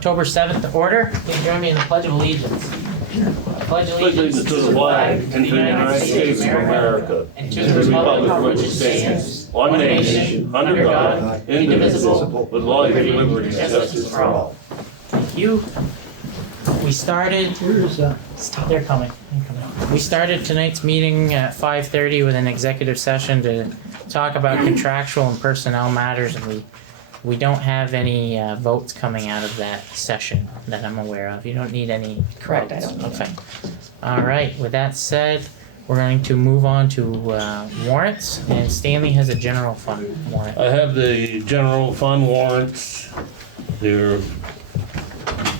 October 7th to order. Please join me in the Pledge of Allegiance. I pledge allegiance to the flag and to the United States of America and to the republic for which it stands, one nation, under God, indivisible, with liberty and justice for all. Thank you. We started... They're coming. We started tonight's meeting at 5:30 with an executive session to talk about contractual and personnel matters, and we don't have any votes coming out of that session that I'm aware of. You don't need any Correct, votes. I don't need Okay. All right, with that said, we're going to move on to warrants, and Stanley has a general fund warrant. I have the general fund warrants. They're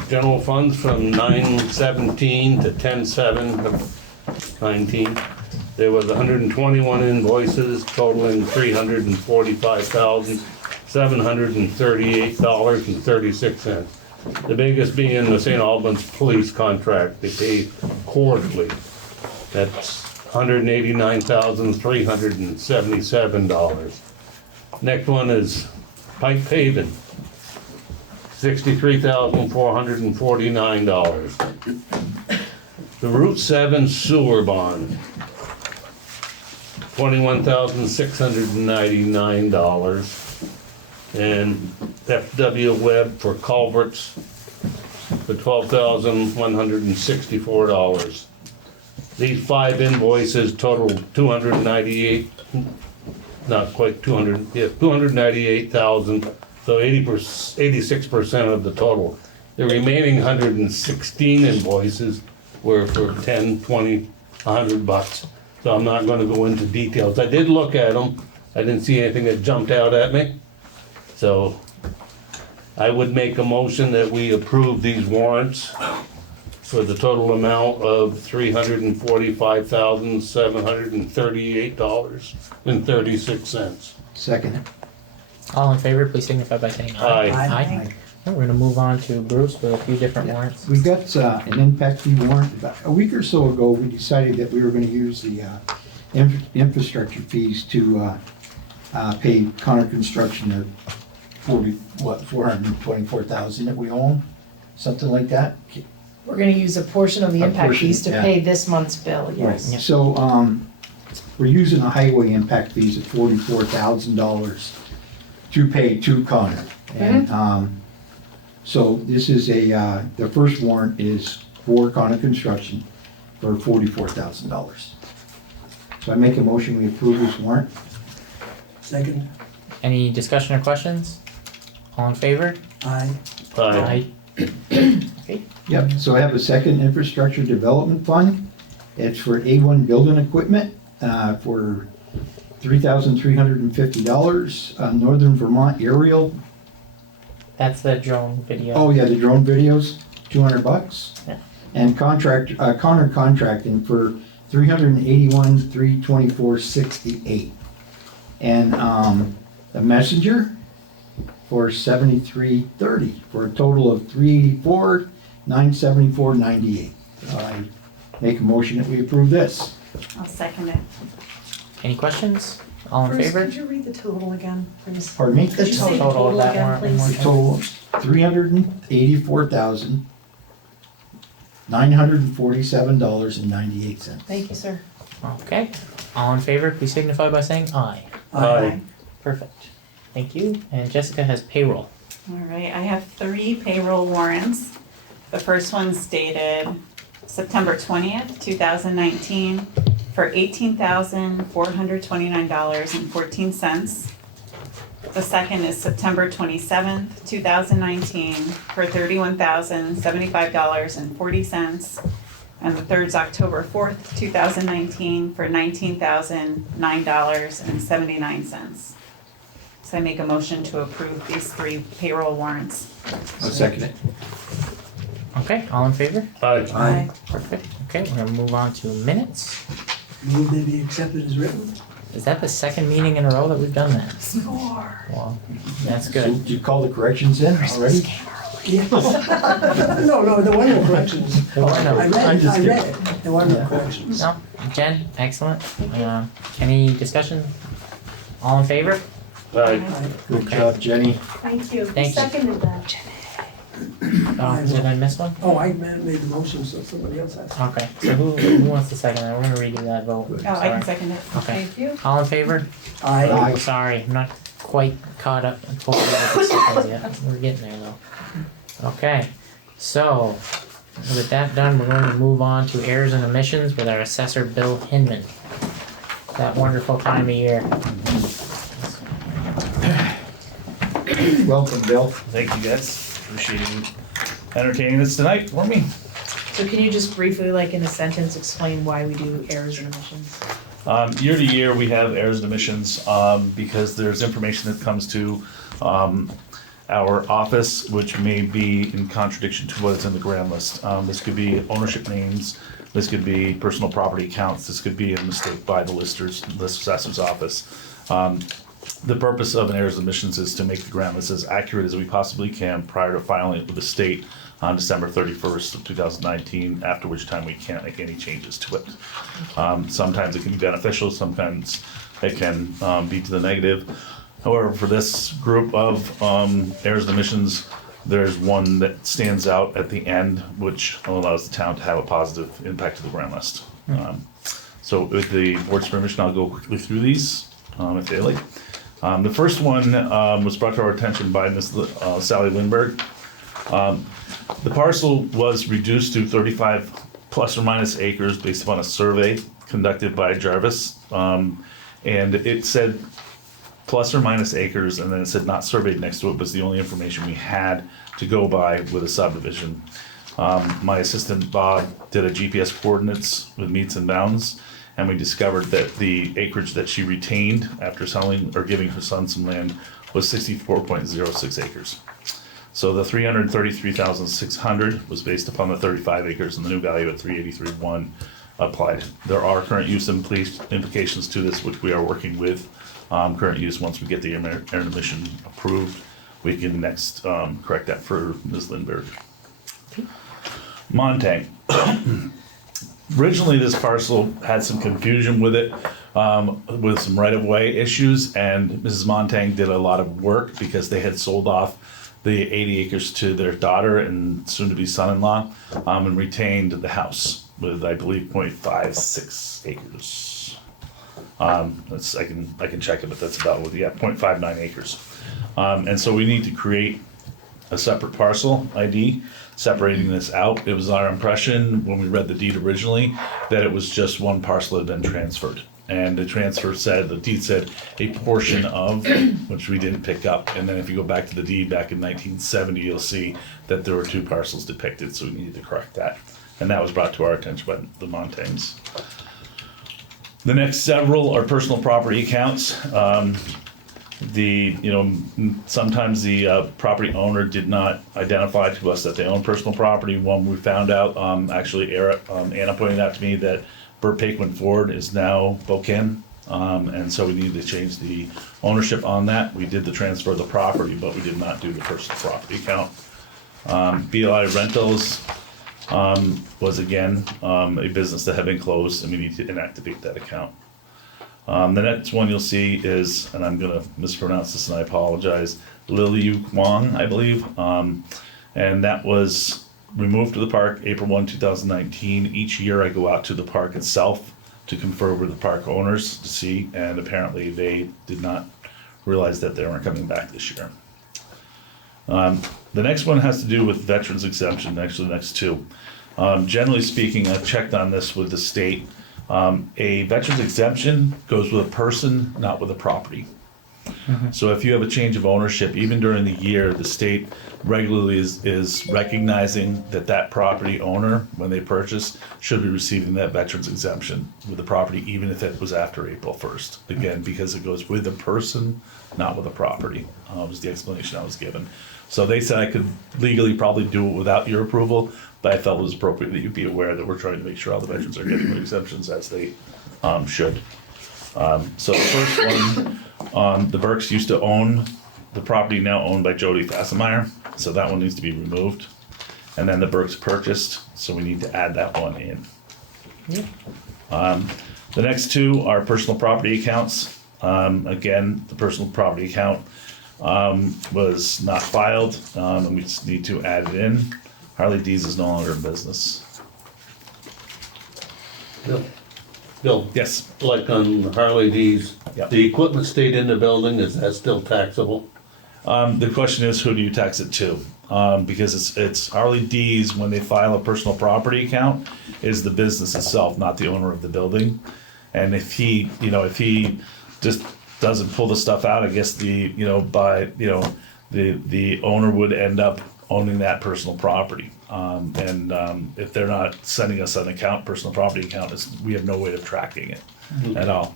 general funds from 9/17 to 10/7/19. There was 121 invoices totaling $345,738.36. The biggest being the St. Albans police contract. They pay quarterly. That's $189,377. Next one is pipe paving. $63,449. The Route 7 sewer bond, $21,699. And FW Webb for culverts for $12,164. These 5 invoices total 298, not quite 200, yeah, 298,000. So 86% of the total. The remaining 116 invoices were for 10, 20, $100. So I'm not gonna go into details. I did look at them. I didn't see anything that jumped out at me. So I would make a motion that we approve these warrants for the total amount of $345,738.36. Second. All in favor, please signify by saying aye. Aye. Aye. Okay, we're gonna move on to Bruce with a few different warrants. We got an impact fee warrant. About a week or so ago, we decided that we were going to use the infrastructure fees to pay Connor Construction their $424,000 that we own, something like that. We're gonna use a portion of the A impact portion, fees to yeah. pay this month's bill, yes. Yep. So we're using the highway impact fees of $44,000 to pay to Connor. And so this is the first warrant is for Connor Construction for $44,000. So I make a motion, we approve this warrant. Second. Any discussion or questions? All in favor? Aye. Aye. Okay, Yep, so I have a second infrastructure development fund. It's for A1 building equipment for $3,350. Northern Vermont aerial. that's the drone video. Oh yeah, the drone videos, $200. Yeah. And Connor contracting for $381,324.68. And the messenger for $73.30 for a total of $384,974.98. I make a motion that we approve this. I'll second it. Any questions? All in Bruce, favor? could you read the total again, please? Pardon me? Could you say the total of total that again, warrant, please? The total $384,947.98. Thank you, sir. Okay, all in favor, please signify by saying aye. Aye. Perfect. Thank you. And Jessica has payroll. All right, I have 3 payroll warrants. The first one's dated September 20th, 2019 for $18,429.14. The second is September 27th, 2019 for $31,075.40. And the third's October 4th, 2019 for $19,009.79. So I make a motion to approve these 3 payroll warrants. I'll second it. Okay, all in favor? Aye. Perfect. Okay, we're gonna move on to minutes. Move they be accepted as written. Is that the second meeting in a row that we've done that? Score. Well, that's So good. did you call the corrections in already? Yes. No, there were no corrections. There were no- I read I'm just it, kidding. there were no corrections. No, Jen, excellent. Any discussion? All in favor? Aye. Good job, Jenny. Thank you. Thank you. Seconded that. Oh, did I miss one? Oh, I made the motion, so somebody else has. Okay, so who wants to second that? We're gonna redo that vote. Oh, I can Sorry. second it. Okay. Thank you. All in favor? Aye. Oh, sorry, I'm not quite caught up and pulled with the seconds yet. We're getting there though. Okay, so with that done, we're going to move on to Heirs and Emissions with our assessor Bill Hinman. That wonderful time of year. Welcome, Bill. Thank you guys, appreciate you entertaining this tonight for me. So can you just briefly, like in a sentence, explain why we do Heirs and Emissions? Year to year, we have heirs and emissions, because there's information that comes to, our office, which may be in contradiction to what's in the grand list. This could be ownership names, this could be personal property accounts, this could be a mistake by the listers, the assessor's office. The purpose of an heirs and emissions is to make the grand list as accurate as we possibly can prior to filing it with the state on December 31st of 2019, after which time we can't make any changes to it. Sometimes it can be beneficial, sometimes it can be to the negative. However, for this group of heirs and emissions, there's one that stands out at the end, which allows the town to have a positive impact to the grand list. So with the board's permission, I'll go quickly through these, if they like. The first one was brought to our attention by Ms. Sally Lindberg. The parcel was reduced to 35 plus or minus acres based upon a survey conducted by Jarvis. And it said plus or minus acres, and then it said not surveyed next to it, was the only information we had to go by with a subdivision. My assistant Bob did a GPS coordinates with meets and bounds, and we discovered that the acreage that she retained after selling or giving her son some land was 64.06 acres. So the 333,600 was based upon the 35 acres, and the new value at 383.1 applied. There are current use implications to this, which we are working with. Current use, once we get the air and emission approved, we can next correct that for Ms. Lindberg. Montang. Originally, this parcel had some confusion with it, with some right-of-way issues, and Mrs. Montang did a lot of work because they had sold off the 80 acres to their daughter and soon-to-be son-in-law, and retained the house with, I believe, 0.56 acres. That's, I can check it, but that's about, 0.59 acres. And so we need to create a separate parcel ID, separating this out. It was our impression when we read the deed originally that it was just one parcel that had been transferred. And the transfer said, the deed said a portion of, which we didn't pick up. And then if you go back to the deed back in 1970, you'll see that there were two parcels depicted, so we needed to correct that. And that was brought to our attention by the Montangs. The next several are personal property accounts. Sometimes the property owner did not identify to us that they own personal property. One we found out, actually Anna pointed out to me that Burt Paquin Ford is now Boken, and so we needed to change the ownership on that. We did the transfer of the property, but we did not do the personal property account. BLI Rentals was again a business that had been closed, and we need to inactivate that account. The next one you'll see is, and I'm gonna mispronounce this and I apologize, Liu Kwang, I believe. And that was removed to the park April 1, 2019. Each year I go out to the park itself to confer with the park owners to see, and apparently they did not realize that they weren't coming back this year. The next one has to do with veterans exemption, actually the next two. Generally speaking, I've checked on this with the state. A veterans exemption goes with a person, not with a property. So if you have a change of ownership, even during the year, the state regularly is recognizing that that property owner, when they purchase, should be receiving that veterans exemption with the property, even if it was after April 1st. Again, because it goes with a person, not with a property, was the explanation I was given. So they said I could legally probably do it without your approval, but I felt it was appropriate that you be aware that we're trying to make sure all the veterans are getting the exemptions as they should. So the first one, the Burks used to own the property now owned by Jody Fassemeyer, so that one needs to be removed. And then the Burks purchased, so we need to add that one in. The next two are personal property accounts. Again, the personal property account was not filed, and we just need to add it in. Harley D's is no longer in business. Bill, Yes, like on Harley D's, Yep. the equipment stayed in the building, is that still taxable? the question is, who do you tax it to? Because it's Harley D's, when they file a personal property account, is the business itself, not the owner of the building. And if he just doesn't pull the stuff out, I guess the owner would end up owning that personal property. If they're not sending us an account, personal property account, we have no way of tracking it at all.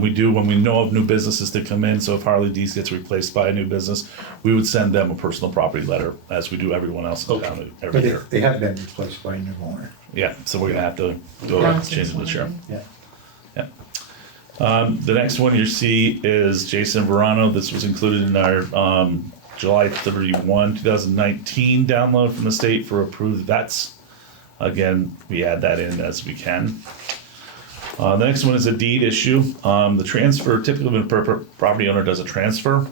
We do when we know of new businesses that come in, so if Harley D's gets replaced by a new business, we would send them a personal property letter, as we do everyone else in town every But year. they have been replaced by a new owner. Yeah, so we're gonna have to go change it this year. Yeah. The next one you see is Jason Verano. This was included in our July 31, 2019 download from the state for approved vets. Again, we add that in as we can. The next one is a deed issue. The transfer, typically when a property owner does a transfer,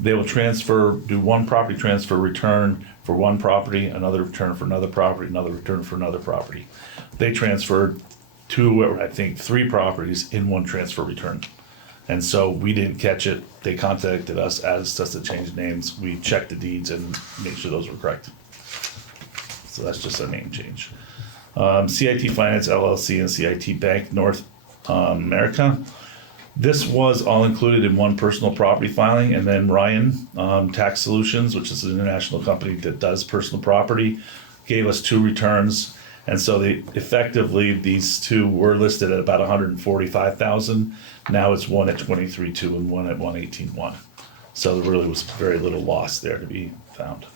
they will do one property transfer return for one property, another return for another property, another return for another property. They transferred three properties in one transfer return. And so we didn't catch it. They contacted us, asked us to change names. We checked the deeds and made sure those were correct. So that's just a name change. CIT Finance LLC and CIT Bank North America. This was all included in one personal property filing, and then Ryan Tax Solutions, which is an international company that does personal property, gave us two returns. And so effectively, these two were listed at about 145,000. Now it's one at 23.2 and one at 118.1. So there really was very little loss there to be found.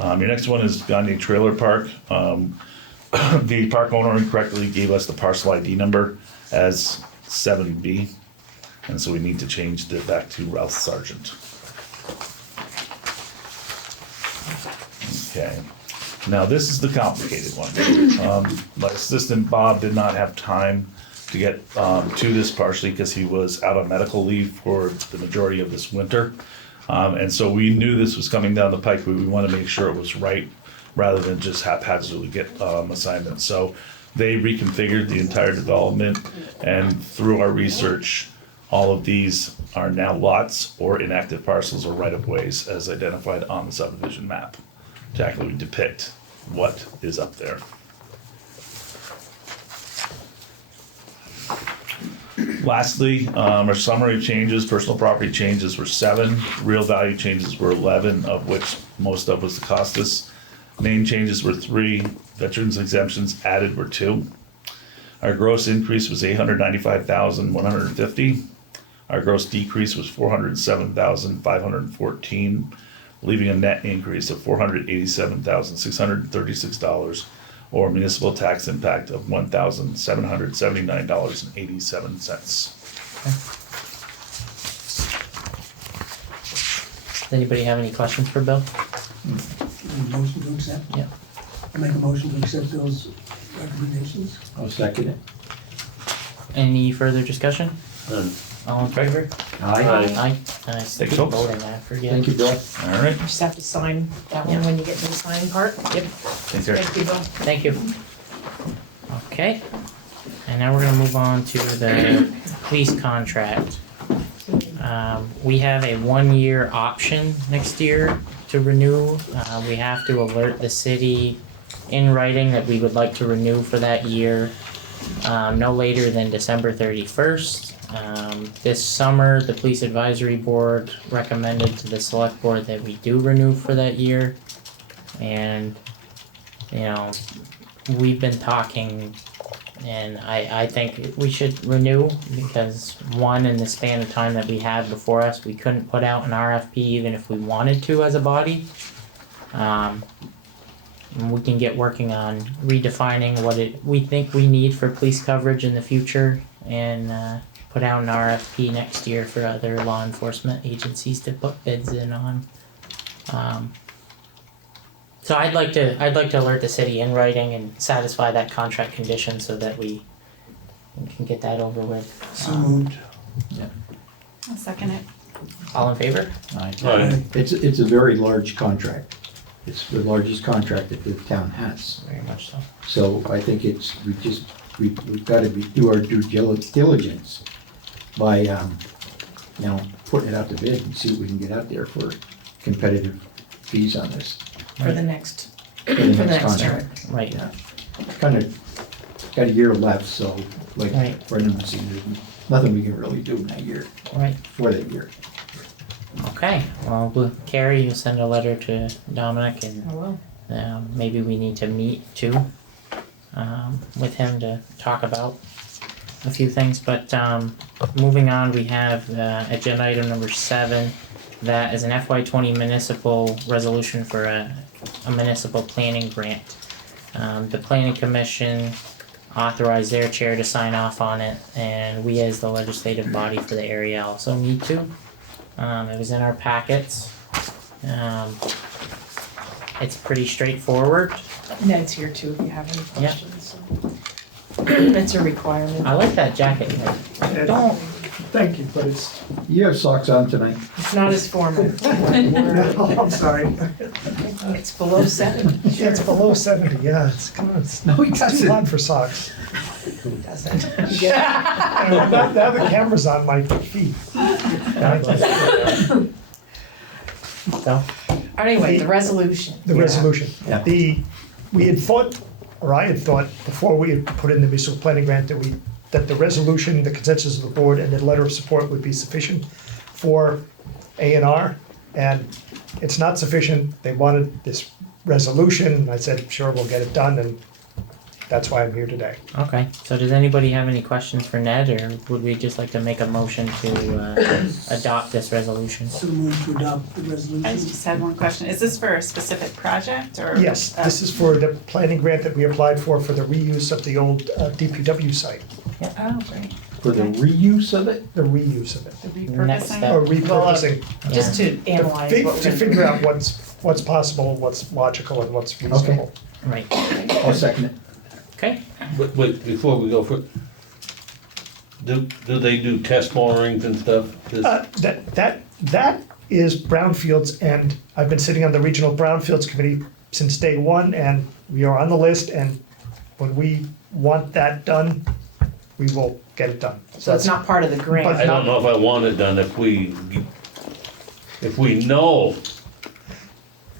Your next one is Gandhi Trailer Park. The park owner incorrectly gave us the parcel ID number as 7B, and so we need to change that back to Ralph Sargent. Okay. Now, this is the complicated one. My assistant Bob did not have time to get to this partially because he was out on medical leave for the majority of this winter. And so we knew this was coming down the pike, but we want to make sure it was right rather than just haphazardly get assignments. So they reconfigured the entire development, and through our research, all of these are now lots or inactive parcels or right-of-ways as identified on the subdivision map to actually depict what is up there. Lastly, our summary of changes, personal property changes were 7, real value changes were 11, of which most of was the costas. Name changes were 3, veterans exemptions added were 2. Our gross increase was $895,150. Our gross decrease was $407,514, leaving a net increase of $487,636, or municipal tax impact of $1,779.87. Does anybody have any questions for Bill? Motion to accept? Yep. I make a motion to accept those recommendations. I'll second it. Any further discussion? All in favor? Aye. Aye. Nice. Thank you, folks. Voting, I forget. Thank you, Bill. All right, You just have to sign that one when you get to the signing part. Yep, take care. Thank you, Bill. thank you. Okay, and now we're gonna move on to the lease contract. We have a 1-year option next year to renew. We have to alert the city in writing that we would like to renew for that year, no later than December 31st. This summer, the Police Advisory Board recommended to the Selectboard that we do renew for that year. And, we've been talking, and I think we should renew because, one, in the span of time that we had before us, we couldn't put out an RFP even if we wanted to as a body. And we can get working on redefining what we think we need for police coverage in the future, and put out an RFP next year for other law enforcement agencies to put bids in on. So I'd like to alert the city in writing and satisfy that contract condition so that we can get that over with. So moved. I'll second it. All in favor? Aye. It's a very large contract. It's the largest contract that the town has. Very much so. So I think we've got to do our due diligence by, putting it out to bid and see what we can get out there for competitive fees on this. For the next, For for the next term. contract. Right, Yeah. Kind of got a year left, so like Right. Brendan was saying, there's nothing we can really do in that year, right. for that year. Okay, well, Carrie, you'll send a letter to Dominic and I will. maybe we need to meet too, with him to talk about a few things, but, moving on, we have, agenda item number 7. That is an FY20 municipal resolution for a municipal planning grant. The planning commission authorized their chair to sign off on it, and we as the legislative body for the area also need to. It was in our packets. It's pretty straightforward. Ned's here too if you have any Yeah. questions. It's a requirement. I like that jacket, Ned. Don't. Thank you, but it's, You have socks on tonight? It's not as formal. I'm sorry. It's below 7. Yeah, it's below 70, yeah, it's, come on, it's No, he it's too doesn't. hot for socks. Doesn't. And now the camera's on my feet. So, Anyway, the resolution. The resolution. Yeah. We had thought, or I had thought, before we had put in the municipal planning grant, that the resolution, the consensus of the board, and the letter of support would be sufficient for A&R, and it's not sufficient. They wanted this resolution, and I said, sure, we'll get it done, and that's why I'm here today. okay, so does anybody have any questions for Ned, or would we just like to make a motion to, adopt this resolution? So move to adopt the resolution. I just had one question. Is this for a specific project or? Yes, this is for the planning grant that we applied for the reuse of the old DPW site, Oh, great. For the reuse of it? the reuse of it, The Next repurposing? step. or repurposing. Just to analyze what we're To gonna figure out what's possible, what's logical, and what's reasonable. Right, I'll second it. okay, But before we go for, do they do test borings and stuff? That is brownfields, and I've been sitting on the regional brownfields committee since day one, and we are on the list, and when we want that done, we will get it done. So it's not part of the grant. I don't know if I want it done if we know,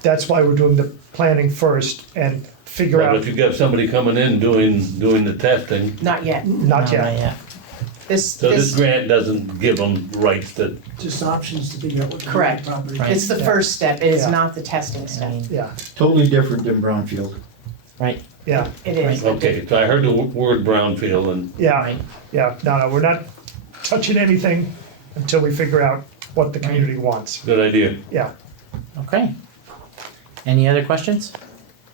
That's why we're doing the planning first and figure but out, if you got somebody coming in doing the testing, Not yet. not No, yet. so this grant doesn't give them rights to, Just options to figure out what to do with Correct. the property. Right. It's the first step. It is Yeah. not the testing I step. mean, Yeah, Totally different than brownfield. right, yeah, It is. okay, so I heard the word brownfield and, yeah, right, yeah. No, we're not touching anything until we figure out what the community wants. good idea. Yeah. okay. Any other questions?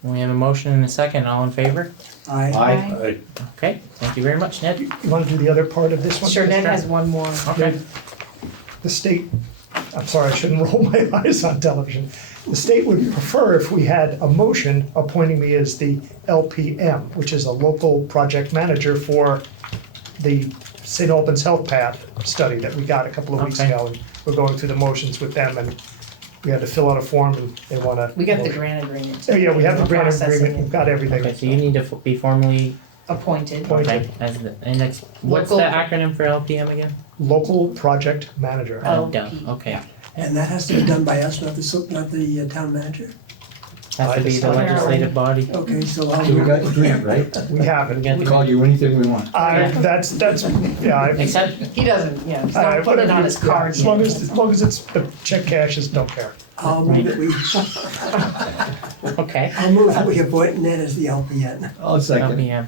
We have a motion and a second, all in favor? Aye. I, Okay, thank you very much, Ned. You wanna do the other part of this one? Sure, Ned has one more. Okay, The state, I'm sorry, I shouldn't roll my eyes on television. The state would prefer if we had a motion appointing me as the LPM, which is a local project manager for the St. Albans Health Path study that we got a couple of weeks Okay. ago. And we're going through the motions with them, and we had to fill out a form, and they wanna. We got the grant agreement. Oh, yeah, we have the grant Processing agreement, we've got everything. okay, so you need to be formally, Appointed. Appointed. okay, as the, and it's, what's the Local- acronym for LPM again? Local project manager. Oh. Duh, LP. okay, And that has to be done by us, not the town manager? has to be the Apparently. legislative body. Okay, so I'll. We got the grant, right? We have We it. got We the- call you anything we want. That's, yeah, I. Except, He doesn't, yeah, he's I- not putting it on his yeah, card As long yet. as it's, the check cashes, don't care. I'll move that we, okay, I'll move that we appoint Ned as the LPN. I'll second. LPM.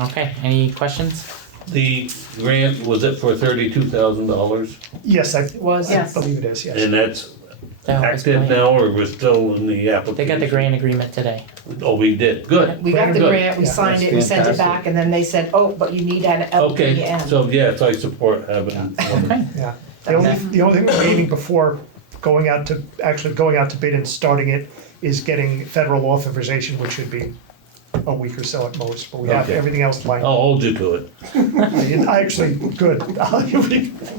Okay, any questions? the grant, was it for $32,000? Yes, I Was, yes. believe it is, yes. And that's That was active great. now, or we're still in the application? They got the grant agreement today. Oh, we did, good. We got the Good. grant, we Yeah, signed it, that's we sent it fantastic. back, and then they said, oh, but you need an Okay, LPN. so yes, I support having, Okay, Yeah. The only thing we're needing before going out to bid and starting it is getting federal authorization, which should be a week or so at most, but we have Okay. everything else lined I'll up. hold you to it. I actually, good,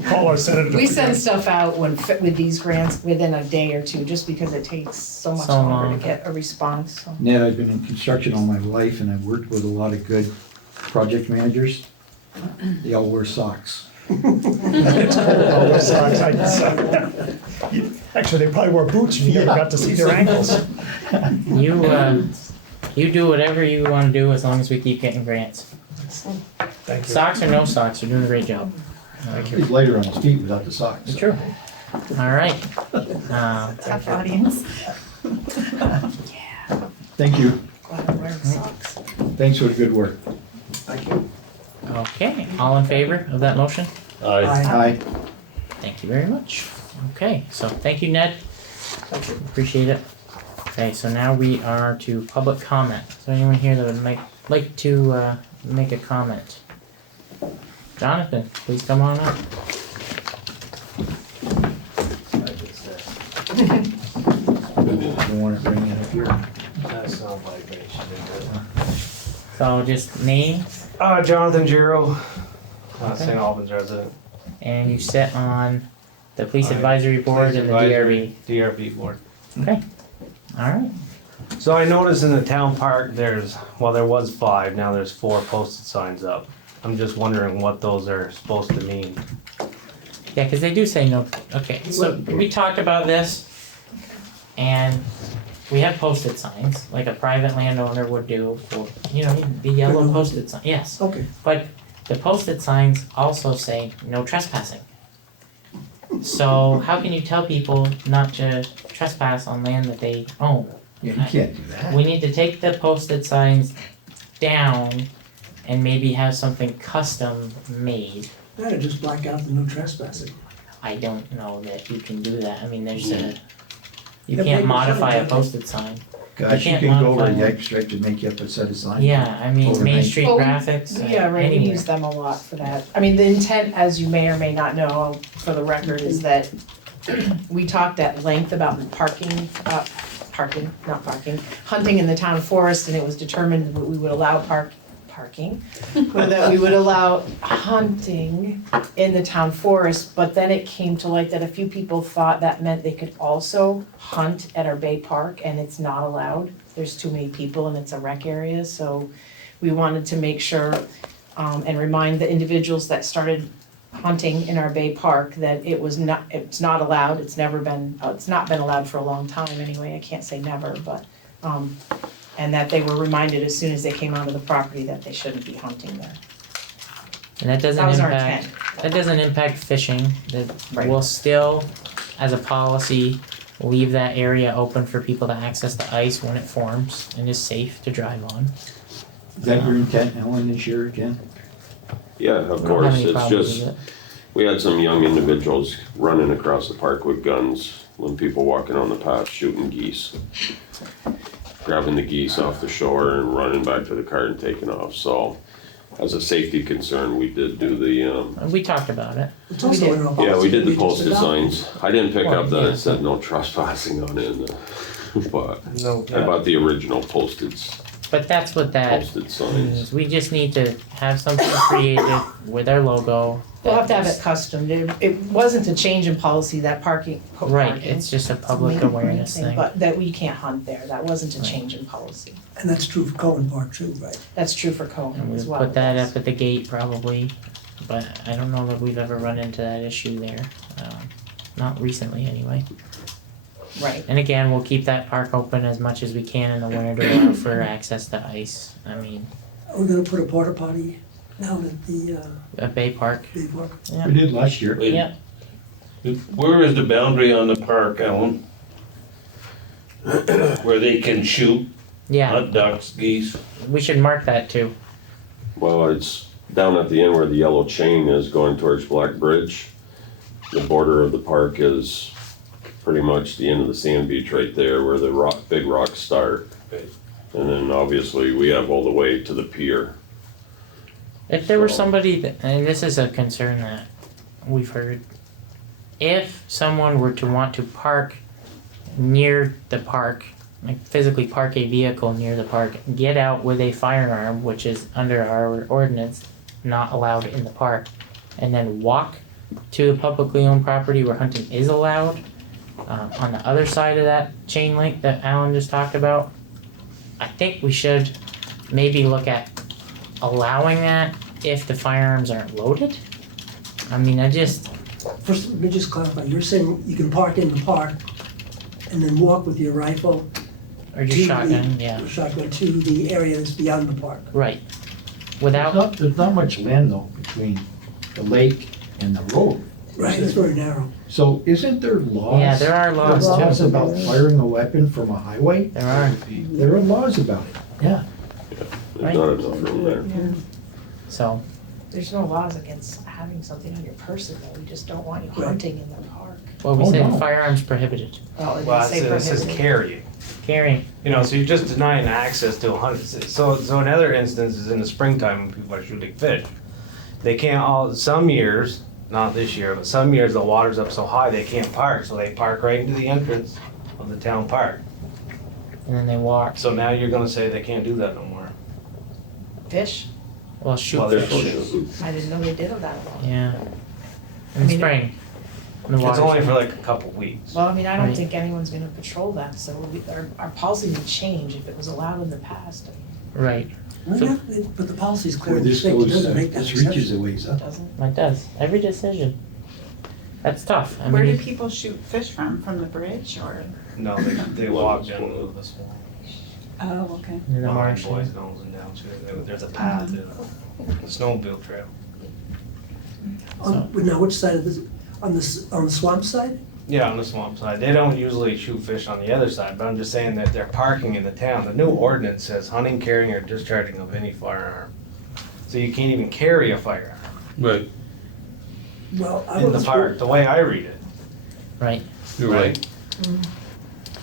call our senator. to We figure send out- stuff out with these grants within a day or two, just because it takes so much So longer long. to get a response, so. Ned, I've been in construction all my life and I've worked with a lot of good project managers. They all wear socks. Oh, socks, actually, they probably wore boots, and you never got to see their ankles. You do whatever you wanna do as long as we keep getting grants. Thank you. Socks or no socks, you're doing a great job. Thank you. He's lighter on his feet without the socks. It's true. Alright. Tough audience. Thank you. Glad I'm wearing socks. Thanks for the good work. Okay, all in favor of that motion? I, Aye. Thank you very much. Okay, so thank you, Ned. Appreciate it. Okay, so now we are to public comment. Is there anyone here that would like to make a comment? Jonathan, please come on up. Don't want to bring it up here. So just name Jonathan Giro, Okay. St. Albans resident. and you sit on the police Aye. advisory board Police and the advisory, DRB. DRB board. Okay. Alright. So I noticed in the town park, there was 5, now there's 4 posted signs up. I'm just wondering what those are supposed to mean. Yeah, cause they do say no, okay, so we talked about this. And we have posted signs, like a private landowner would do for, the yellow posted sign, yes. Okay. But the posted signs also say no trespassing. So how can you tell people not to trespass on land that they own? Yeah, you can't do that. We need to take the posted signs down and maybe have something custom made. That'd just black out the no trespassing. I don't know that you can do that, I mean, there's a, you Yeah, can't make modify a signs, posted sign. Gosh, you can't can go over modify the them. Ag Stripe to make you up a set of signs. Yeah, I mean, Main Overnight. Street Well, graphics, Yeah, right, we anywhere. use them a lot for that. I mean, the intent, as you may or may not know, for the record, is that we talked at length about hunting in the town forest, and it was determined that we would allow parking, or that we would allow hunting in the town forest, but then it came to light that a few people thought that meant they could also hunt at our Bay Park, and it's not allowed. There's too many people and it's a rec area, so we wanted to make sure, and remind the individuals that started hunting in our Bay Park that it's not allowed, it's not been allowed for a long time anyway, I can't say never, but, and that they were reminded as soon as they came onto the property that they shouldn't be hunting there. And that doesn't That was our impact, intent. that doesn't impact fishing, that Right. we'll still, as a policy, leave that area open for people to access the ice when it forms and is safe to drive on. Is that your intent, Ellen, this year again? Yeah, of We don't have course, any it's problems just, with it. we had some young individuals running across the park with guns, when people walking on the path shooting geese. Grabbing the geese off the shore and running back to the car and taking off, so as a safety concern, we did do the, We talked about it. It's also in our yeah, we policy did that the just posted adopted. signs. I didn't pick Well, up that yeah. it said no trespassing on it, but No, I bought the original posted But that's what that signs. means, we just need to have something created with our logo. We'll have to have that it custom, it wasn't a change in policy, that parking. is- Right, it's just a public awareness thing. But that we can't hunt there, that wasn't a change in policy. And that's true for Cohen Park too, right? That's true for Cohen And as we well. put that up at the gate probably, but I don't know that we've ever run into that issue there. Not recently anyway. Right. And again, we'll keep that park open as much as we can in the winter to allow for access to ice. I mean, Are we gonna put a porta potty down at the, a Bay Park. Bay Park? Yeah. We did last year. Wait, Yeah, where is the boundary on the park, Ellen? Where they can shoot, yeah, hunt ducks, geese? we should mark that too. Well, it's down at the end where the yellow chain is going towards Black Bridge. The border of the park is pretty much the end of the sand beach right there where the big rocks start. And then obviously we have all the way to the pier. If there were So- somebody that, and this is a concern that we've heard, if someone were to want to park near the park like physically park a vehicle near the park, get out with a firearm, which is under our ordinance, not allowed in the park, and then walk to the publicly owned property where hunting is allowed, on the other side of that chain link that Alan just talked about, I think we should maybe look at allowing that if the firearms aren't loaded. I mean, First, let me just clarify, you're saying you can park in the park and then walk with your rifle or to just the- shotgun, yeah, shotgun to the area that's beyond the park. right. Without, There's not much land though between the lake and the road. Right, it's very narrow. So isn't there laws? yeah, there are laws There are laws too. about firing a weapon from a highway? There are, There are laws about it, yeah. There's not enough room there. so, There's no laws against having something on your person, though, we just don't want you hunting in the park. well, we Oh, said no. firearms prohibited, Well, it Well, didn't say it says prohibited. carrying. carrying, You know, so you're just denying access to a hunt. So in other instances, in the springtime, when people are shooting fish, they can't some years, not this year, but some years the water's up so high they can't park, so they park right into the entrance of the town park. and then they walk, So now you're gonna say they can't do that no more. Fish? well, shoot Well, they're fish, I didn't know they did that at all. yeah. I In mean, spring. In the It's only watershed. for like a couple weeks. Well, I mean, I don't Right. think anyone's gonna patrol that, so our policy would change if it was allowed in the past. Right, But the policy's clear, Where the this state goes, doesn't make that this reaches exception. a ways It up. doesn't. it does, every decision. That's tough, I Where do mean, people shoot fish from the bridge or? No, they walk down to the swamp. Oh, okay. in the Behind marsh. Boys Knolls and down through, there's a path, a snowmobile trail. Now, which side of this, on the swamp side? Yeah, on the swamp side. They don't usually shoot fish on the other side, but I'm just saying that they're parking in the town. The new ordinance says hunting, carrying, or discharging of any firearm. So you can't even carry a firearm Right, Well, I in the was. park, the way I read it. Right, you're right.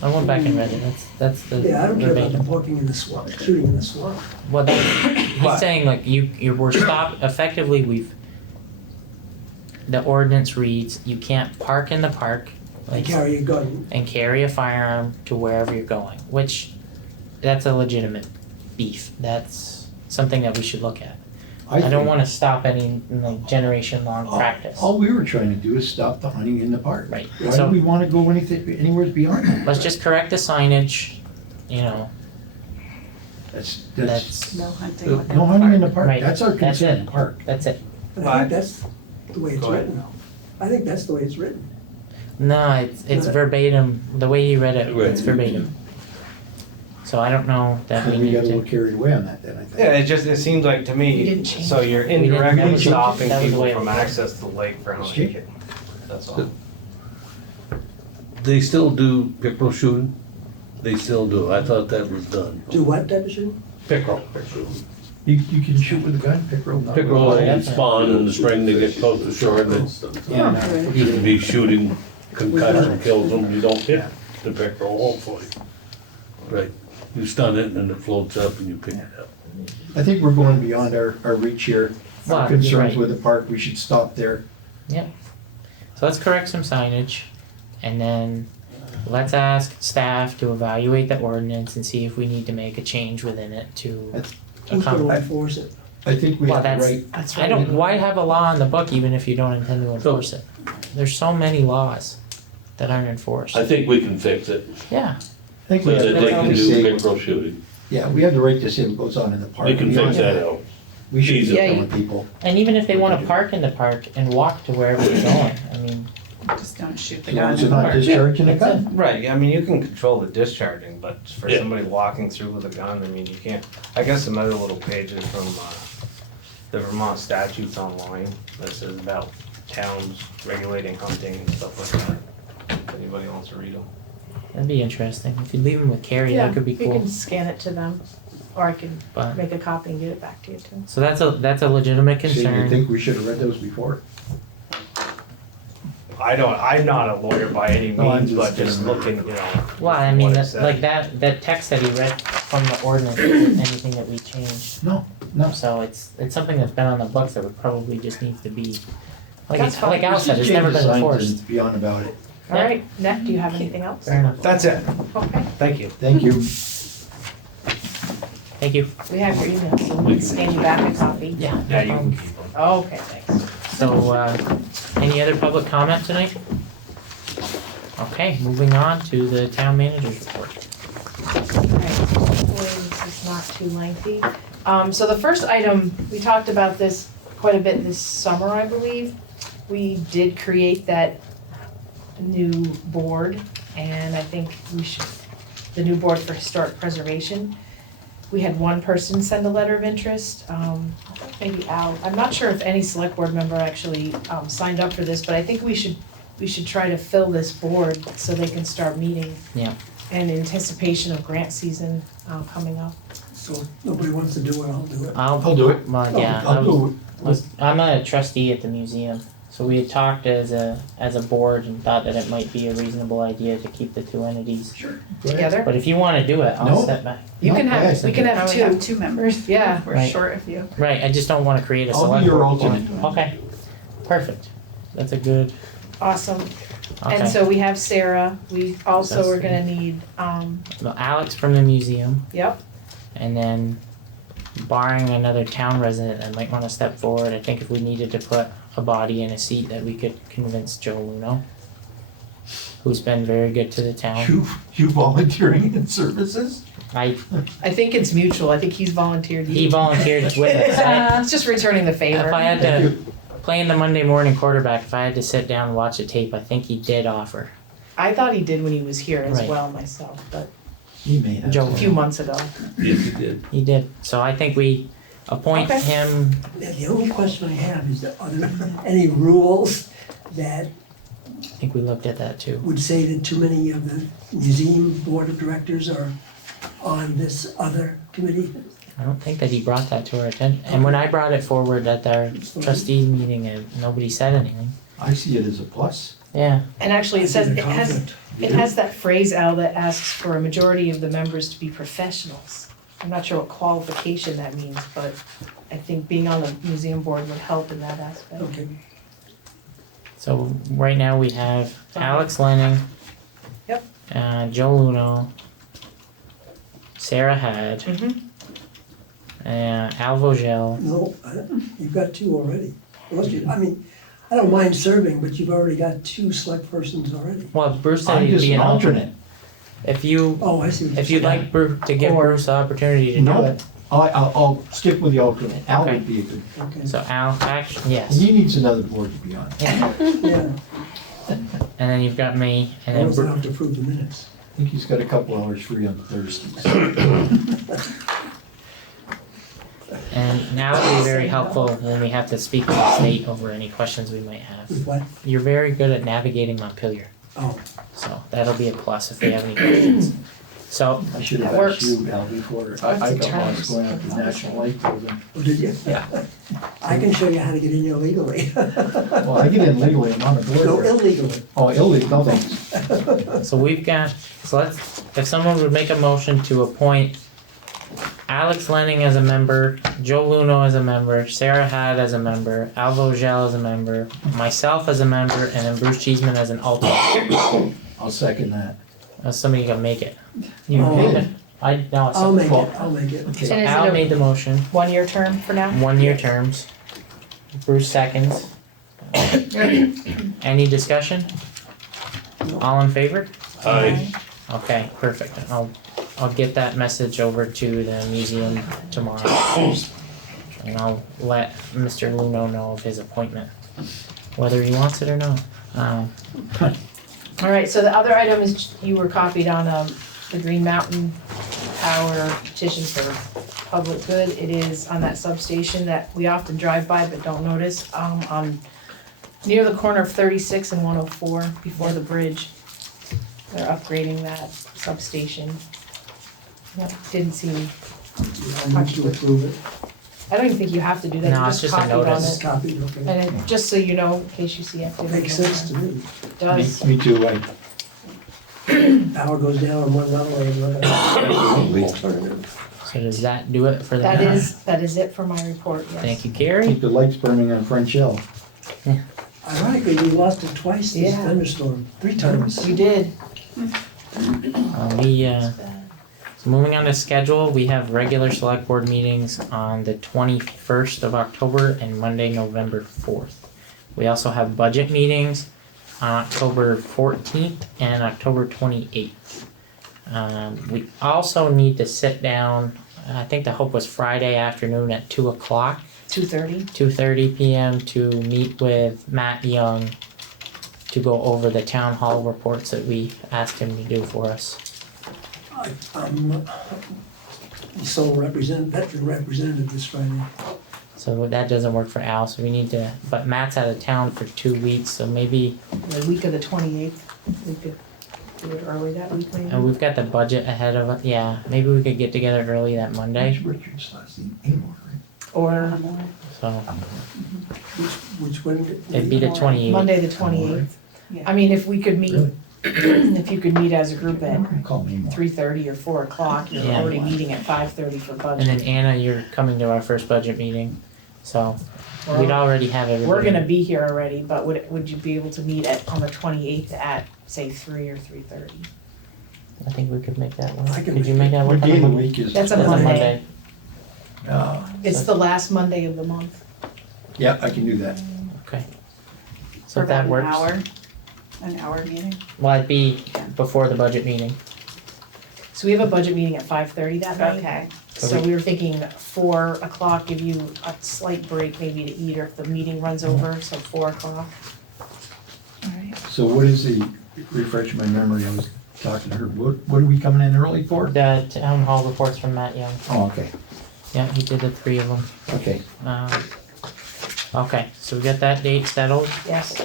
I went back and read it, that's the Yeah, I don't care about them verbatim. parking in the swamp, shooting in the swamp. Well, he's But- saying like we're stopped, effectively the ordinance reads, you can't park in the park, They like, carry a gun. and carry a firearm to wherever you're going, which, that's a legitimate beef, that's something that we should look at. I don't think wanna stop any, like, generation-long practice. All we were trying to do is stop the hunting in the park. Right, Why so- do we wanna go anywhere beyond that? Let's just correct the signage, you know, That's, No hunting within no the hunting in the park. park, Right, that's our that's concern, it. park. that's it. And I think that's the way it's Go ahead. written. I think that's the way it's written. No, it's verbatim, the way you read it, it's Right. verbatim. So I don't know that we And we need got a little to, carried away on that then, I Yeah, think. it seems like to We me, didn't change so you're didn't indirectly change it. stopping That was the people way it from was. access to the lake for hunting. That's all. They still do pickerel shooting? They still do, I thought that was done. Do what type of shooting? Pickerel. You can shoot with a gun, pickerel. not with a Pickerel, bow. they spawn in the spring, they get close to shore, and it's, Yeah. you can be shooting, concussion kills them, you don't hit the pickerel, hopefully. Right, you stun it and then it floats up and you pick it up. I think we're going beyond our reach here. Well, Our you're concerns right. with the park, we should stop there. so let's correct some signage, and then let's ask staff to evaluate the ordinance and see if we need to make a change within it to Who's gonna accomplish. enforce it? I think we Well, have the that's, right, That's I right. don't, why have a law in the book even if you don't intend to enforce it? There's so many laws that aren't enforced. I think we can fix it, Yeah, I think so we have that the they right can to do say, pickerel shooting. yeah, we have the right to say what goes on in the park. We can fix Beyond that out. We should be Easily. telling people. and even if they wanna park in the park and walk to wherever they're going, I mean, Just don't shoot the As long gun as in they're the not park. discharging a That's gun. Right, I mean, you can control the discharging, but for Yeah. somebody walking through with a gun, I mean, you can't. I guess some other little pages from the Vermont statutes online that says about towns regulating hunting and stuff like that. If anybody wants to read them. that'd be interesting. If you leave them with Carrie, Yeah, that could be you cool, can scan it to them, or I can but, make a copy and get it back to you too. so that's a legitimate So you concern. think we should have read those before? I'm not a lawyer by any No, I'm means, just but just kidding. looking, you know. Well, I mean, what it that, said. like that text that he read from the ordinance isn't anything that we changed. No. So it's something that's been on the books that would probably just needs to be, like That's fine. Al said, it's never been Change the signs enforced. and Beyond about it. All right, Nat, do you have anything else? Fair enough. That's it. Okay, Thank you. Thank you. Thank you. we have your email, so we'll stand you back a copy. Yeah. Yeah, you can keep them. Okay, thanks. So, any other public comment tonight? Okay, moving on to the town manager's report. Alright, hopefully this is not too lengthy. So the first item, we talked about this quite a bit this summer, I believe. We did create that new board, and I think we should, the new board for historic preservation. We had one person send a letter of interest, I think maybe Al, I'm not sure if any select board member actually, signed up for this, but I think we should try to fill this board so they can start meeting. Yeah. In anticipation of grant season, coming up. So if nobody wants to do it, I'll do it. I'll do it. Well, yeah, I'll do it. I'm a trustee at the museum, so we had talked as a board and thought that it might be a reasonable idea to keep the two entities. Go ahead. Together? But if you wanna do it, I'll No. step back. You can No, have, yes, we can I have would have two. two members. Yeah. We're Right. short of you. Right, I just don't wanna create a I'll select be your board. alternate. Okay, perfect. That's a good, Awesome. And okay. so we have Sarah, we also That's are gonna need, Well, Alex from the museum, yep, and then barring another town resident that might wanna step forward, I think if we needed to put a body in a seat, that we could convince Joe Luno, who's been very good to the town. You volunteering in services? I, I think it's mutual, I think he's volunteered. he volunteered with us. It's just returning the favor. If I had to, playing the Monday morning quarterback, if I had to sit down and watch a tape, I think he did offer. I thought he did when he was here as Right. well myself, but He may have. Joe. a few months ago. Yes, you did. He did. So I think we appoint Okay. him. Now, the only question I have is that are there any rules that I think we looked at that too. would say that too many of the museum board of directors are on this other committee? I don't think that he brought that to our attention. And when I brought it forward at our trustee meeting, nobody said anything. I see it as a plus. Yeah. And actually, I it says, see the it has, conflict. it has that phrase, Al, that asks for a majority of the members to be professionals. I'm not sure what qualification that means, but I think being on the museum board would help in that aspect. Okay. So right now we have Alex Lenning. Yep. Joe Luno. Sarah Had. Mhm. Al Vogel. No, you've got two already. Unless you, I mean, I don't mind serving, but you've already got two select persons already. Well, Bruce said I'm he'd just be an an alternate. alternate. If you, Oh, I see. what if you're you'd saying. like Bruce to give Or- Bruce the opportunity to do No. it. I'll stick with the alternate. Al Okay. would be a good, Okay, So Al, actually, and yes. he needs another board to be on. Yeah. yeah, And then you've got me, and I then don't have to approve the minutes. I think he's got a couple hours free on Thursdays. And now it would be very helpful when we have to speak with the state over any questions we might have. With what? You're very good at navigating Montpelier, Oh, so that'll be a plus if they have any questions. So, I should have That asked works. you, Al, before. I What's the got lost terms? going up to National Light Program. oh, did you? Yeah. I can show you how to get in there legally. Well, I get in legally, I'm on a board. No, there. illegally. Oh, illegal, no thanks. so we've got, so let's, if someone would make a motion to appoint Alex Lenning as a member, Joe Luno as a member, Sarah Had as a member, Al Vogel as a member, myself as a member, and then Bruce Cheeseman as an alternate. I'll second that. Somebody can make it. You Oh. made it? No, it's I'll make Well- it, I'll make it. Okay. So And is Al it a- made the motion, 1-year term for now? 1-year terms. Bruce seconds. Any discussion? All in favor? Aye. Okay, perfect. I'll get that message over to the museum tomorrow. And I'll let Mr. Luno know of his appointment, whether he wants it or not. All right, so the other item is, you were copied on, the Green Mountain Power petition for public good. It is on that substation that we often drive by but don't notice, on, near the corner of 36 and 104, before the bridge. They're upgrading that substation. Yep, didn't see, I need to approve it. I don't even think you have to do that, No, you it's just just a copied on notice. it. Copied, okay. And it, just so you know, in case you see activity. Makes sense to me. It does. Me too, Power goes down on one level, and alternative. So does that do it for the That is it for my report, yes. Thank you, I Carrie. think the light's burning on French Hill. Ironically, we lost it twice this Yeah. thunderstorm, 3 times. We did. So moving on to schedule, we have regular select board meetings on the 21st of October and Monday, November 4th. We also have budget meetings on October 14th and October 28th. We also need to sit down, I think the hope was Friday afternoon at 2 o'clock, 2:30. 2:30 p.m. to meet with Matt Young to go over the town hall reports that we asked him to do for us. I'm the sole veteran representative this Friday. So that doesn't work for Al, so we need to, but Matt's out of town for 2 weeks, so maybe, The week of the 28th, we could do it early that week maybe. and we've got the budget ahead of us, yeah, maybe we could get together early that Monday, Richard's last name, Amor, right? Or so Which one? it'd be the 28th. Monday the 28th. Yeah. I mean, if we could meet, if you could meet as a group at Call me Amor. 3:30 or 4 o'clock, you're Yeah. already meeting at 5:30 for And budget. then Anna, you're coming to our first budget meeting, so we'd already have everybody. We're gonna be here already, but would you be able to meet on the 28th at, say, 3 or 3:30? I think we could make that work. I can Could you make make that work? What on day of the Monday? week is? That's a That's on Monday. Monday. It's the last Monday of the month. Yeah, I can do that. Okay. For So if that about works, an hour meeting. well, it'd be before the budget meeting. So we have a budget meeting at 5:30 that night. Okay. So we were thinking 4 o'clock, give you a slight break maybe to eat, or if the meeting runs over, so 4 o'clock. Alright. So what is the, refresh my memory, I was talking to her, what are we coming in early for? The town hall reports from Matt Young, Oh, okay, yeah, he did the 3 of them. okay. Okay, so we got that date settled. Yes.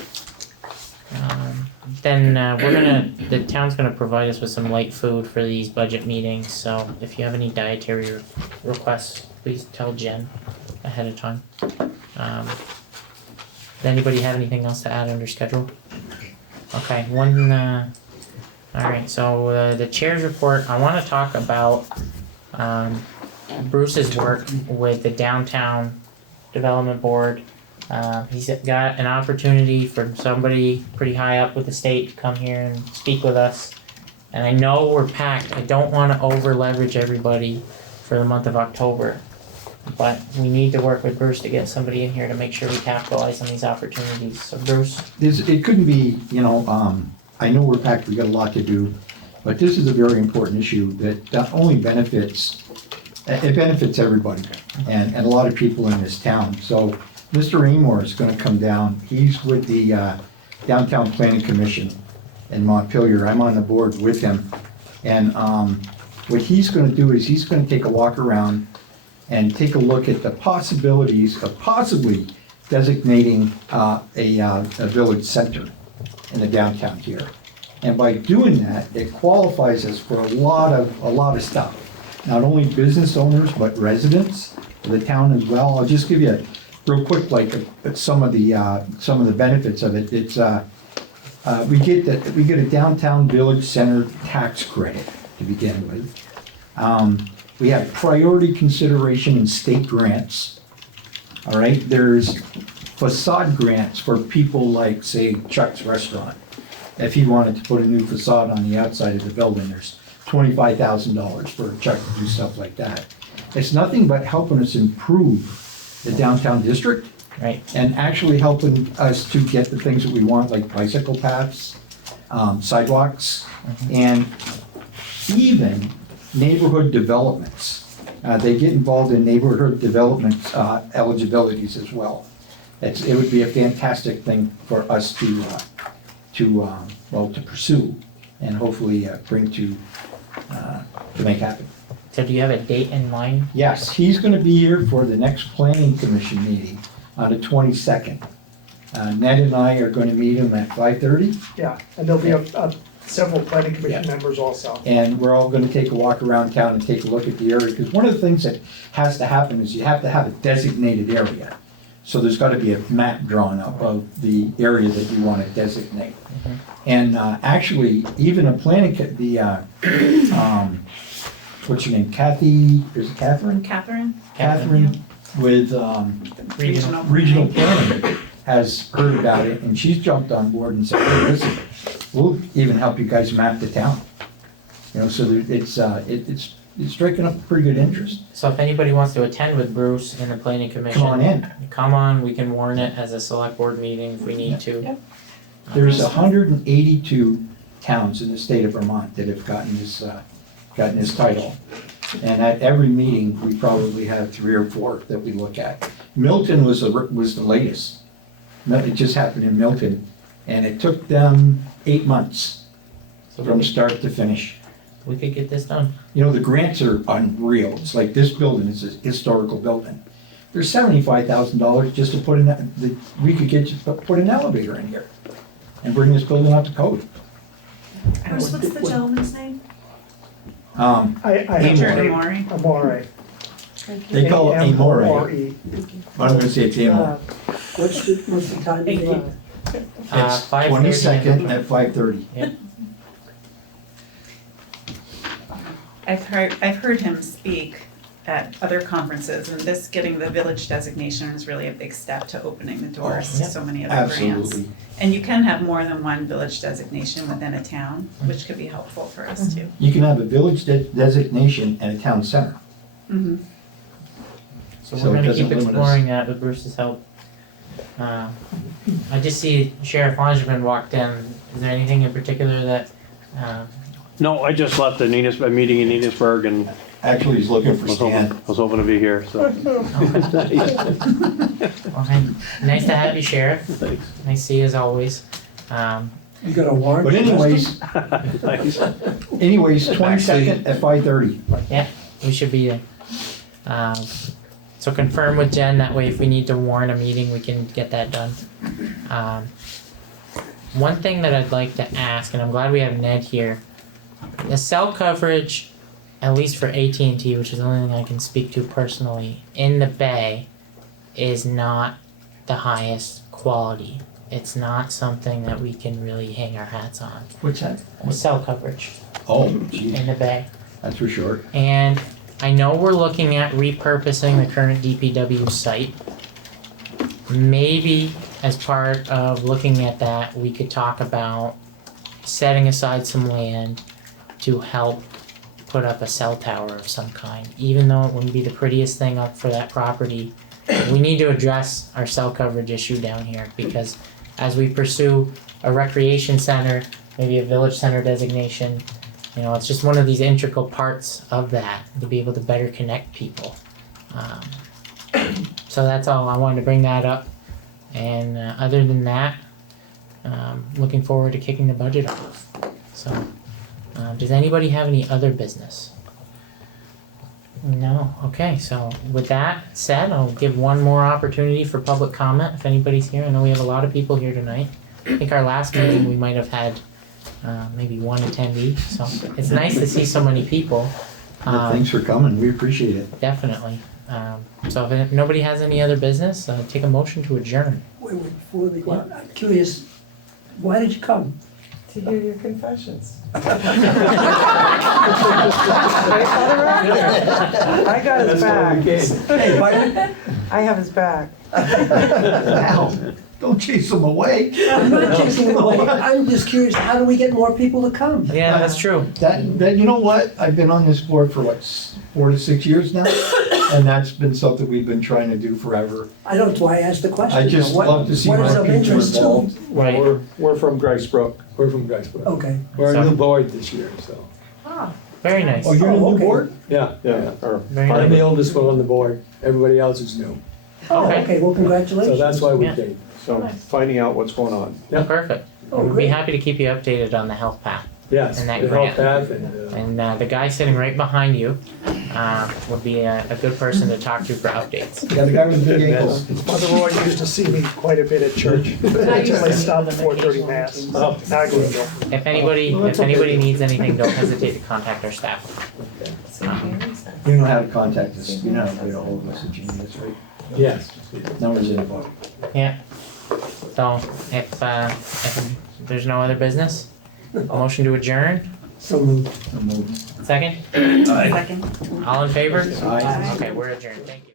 Then the town's gonna provide us with some light food for these budget meetings, so if you have any dietary requests, please tell Jen ahead of time. Does anybody have anything else to add under schedule? Okay, alright, so the chair's report, I wanna talk about Bruce's work with the downtown development board. He's got an opportunity for somebody pretty high up with the state to come here and speak with us. And I know we're packed, I don't wanna over leverage everybody for the month of October. But we need to work with Bruce to get somebody in here to make sure we capitalize on these opportunities. So Bruce, It couldn't be, I know we're packed, we got a lot to do, but this is a very important issue that not only benefits, it benefits everybody and a lot of people in this town. So Mr. Amor is gonna come down, he's with the Downtown Planning Commission in Montpelier, I'm on the board with him. And what he's gonna do is he's gonna take a walk around and take a look at the possibilities of possibly designating a village center in the downtown here. And by doing that, it qualifies us for a lot of stuff. Not only business owners, but residents of the town as well. I'll just give you real quick, like some of the benefits of it. It's we get a downtown village center tax credit to begin with. We have priority consideration in state grants. All right, there's facade grants for people like, say, Chuck's Restaurant. If he wanted to put a new facade on the outside of the building, there's $25,000 for Chuck to do stuff like that. It's nothing but helping us improve the downtown district right, and actually helping us to get the things that we want, like bicycle paths, sidewalks, and even neighborhood developments. They get involved in neighborhood development eligibilities as well. It would be a fantastic thing for us to pursue and hopefully bring to make happen. so do you have a date in mind? Yes, he's gonna be here for the next planning commission meeting on the 22nd. Ned and I are gonna meet him at 5:30. Yeah, and there'll be several planning commission members also. And we're all gonna take a walk around town and take a look at the area, because one of the things that has to happen is you have to have a designated area. So there's gotta be a map drawn up of the area that you wanna designate. And actually, even a planning, what's your name, Kathy, is it Catherine? Catherine? Catherine with Regional. regional planning has heard about it, and she's jumped on board and said, hey, listen, we'll even help you guys map the town. You know, so it's striking up pretty good interest. So if anybody wants to attend with Bruce and the planning commission. Come on in. Come on, we can warn it as a select board meeting if we need to. Yep. There's 182 towns in the state of Vermont that have gotten this title. And at every meeting, we probably have 3 or 4 that we look at. Milton was the latest. It just happened in Milton, and it took them 8 months So from start to finish. we could get this done. You know, the grants are unreal. It's like this building is a historical building. There's $75,000 just to put in, we could get you to put an elevator in here and bring this building up to code. Bruce, what's the gentleman's name? I Major Amore. Amore. Amore. They call it Amore, A-M-O-R-E. but I'm gonna say it's Amore. What's the time of day? It's 5:30. 22nd at 5:30. I've heard him speak at other conferences, and this, getting the village designation is really a big step to opening the doors to so many other grants. Absolutely. And you can have more than one village designation within a town, which could be helpful for us too. You can have a village designation and a town center. Mm-hmm. So So we're it gonna doesn't keep limit us. exploring that with Bruce's help. I just see Sheriff Langevin walked in. Is there anything in particular that, No, I just left a meeting in Enosburg and Actually, he's looking for Stan. was hoping to be here, so. okay, nice to have you, Sheriff. Thanks. Nice to see you as always. You got a warrant? But anyways, Thanks. 22nd at 5:30. We should be there. So confirm with Jen, that way if we need to warn a meeting, we can get that done. One thing that I'd like to ask, and I'm glad we have Ned here, the cell coverage, at least for AT&T, which is the only thing I can speak to personally, in the Bay is not the highest quality. It's not something that we can really hang our hats on. What's that? The cell coverage Oh, geez, in the Bay. that's for sure. And I know we're looking at repurposing the current DPW site. Maybe as part of looking at that, we could talk about setting aside some land to help put up a cell tower of some kind. Even though it wouldn't be the prettiest thing up for that property, we need to address our cell coverage issue down here, because as we pursue a recreation center, maybe a village center designation, you know, it's just one of these integral parts of that, to be able to better connect people. So that's all, I wanted to bring that up. And other than that, looking forward to kicking the budget off. So, does anybody have any other business? No? Okay, so with that said, I'll give one more opportunity for public comment if anybody's here. I know we have a lot of people here tonight. I think our last meeting we might have had maybe one attendee, so it's nice to see so many people. Thanks for coming, we appreciate it. Definitely. So if nobody has any other business, take a motion to adjourn. Wait, before they go out, I'm curious, why did you come? To hear your confessions. I got his back. Hey, Byron, I have his back. Al, don't chase them away. I'm not chasing them away, I'm just curious, how do we get more people to come? Yeah, that's true. That, you know what, I've been on this board for what, 4 to 6 years now? And that's been something we've been trying to do forever. I don't, that's why I asked the question. I just What- love to see what is more of people interest to- involved. Right. We're from Gricebrook. We're from Gricebrook. Okay, We're So- a new board this year, so. Very nice. Oh, you're on the Oh, new okay. board? Yeah. Or Very I'm nice. the oldest one on the board. Everybody else is new. oh, Okay. okay, well, congratulations. So that's why we Yeah. came. So finding out what's going on. Perfect. Oh, We'd be great. happy to keep you updated on the health path. Yes, And that the grant. health path and, And the guy sitting right behind you would be a good person to talk to for updates. Yeah, the guy with the big ankles. Mother Roy used to see me quite a bit at church. Until I stopped at 4:30 mass. Now I go to Joe. If anybody needs anything, don't hesitate to contact our staff. You know how to contact us, you know how to get a hold of us at Genius, right? yes. Numbers in the book. Yeah. So if there's no other business, a motion to adjourn. So moved. So move. Second. Second. All in favor? Aye. Okay, we're adjourned. Thank you.